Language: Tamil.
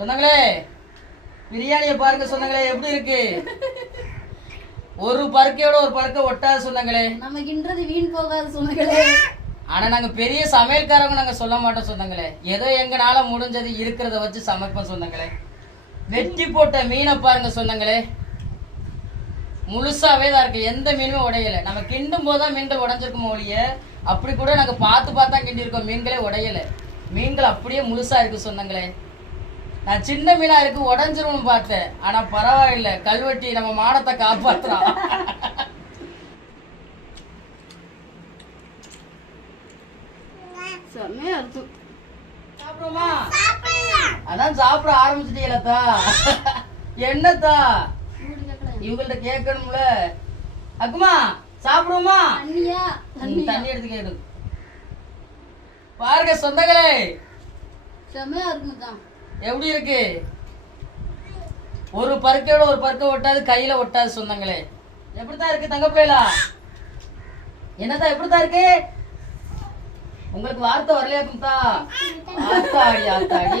சொந்தங்களே பிரியாணியை பாருங்க சொந்தங்களே, எப்படி இருக்கு? ஒரு பருக்கையோட ஒரு பருக்கை ஒட்டாது சொந்தங்களே. நம்ம கிண்டது வீண் போகாது சொந்தங்களே. ஆனா நாங்க பெரிய சமையல்காரங்க நாங்க சொல்ல மாட்டோம் சொந்தங்களே. ஏதோ எங்கனால முடிஞ்சது இருக்கிறத வச்சு சமைப்போம் சொந்தங்களே. வெட்டி போட்ட மீனை பாருங்க சொந்தங்களே, முழுசாவே தான் இருக்கு, எந்த மீனுமே உடையல. நம்ம கிண்டும் போதுதான் மீன்கள் உடைஞ்சிருக்கும் ஒழிய அப்படி கூட நாங்க பார்த்து பார்த்தா கிண்டி இருக்கோம், மீன்களே உடையல. மீன்கள் அப்படியே முழுசா இருக்கு சொந்தங்களே. நான் சின்ன மீனா இருக்கு உடஞ்சிரும் பார்த்தேன், ஆனா பரவாயில்ல, கல்வெட்டி நம்ம மானத்தை காப்பாத்துறான். செம்மையா இருக்கும். சாப்பிடுமா? அதான் சாப்பிட ஆரம்பிச்சிட்டீங்களா? என்னத்தா இவங்கள்ட்ட கேட்கணும்ல. அக்குமா சாப்பிடுமா? தண்ணி எடுத்து கேடு பாருங்க சொந்தங்களே, செம்மையா இருக்கும். எப்படி இருக்கு? ஒரு பருக்கையோட ஒரு பருக்கை ஒட்டாது, கையில ஒட்டாது சொந்தங்களே. எப்படித்தான் இருக்கு தங்க பிள்ளைகளா? என்னதான் எப்படித்தான் இருக்கு? உங்களுக்கு வார்த்தை வரலையாக்கும் தான்? ஆத்தாடி ஆத்தாடி.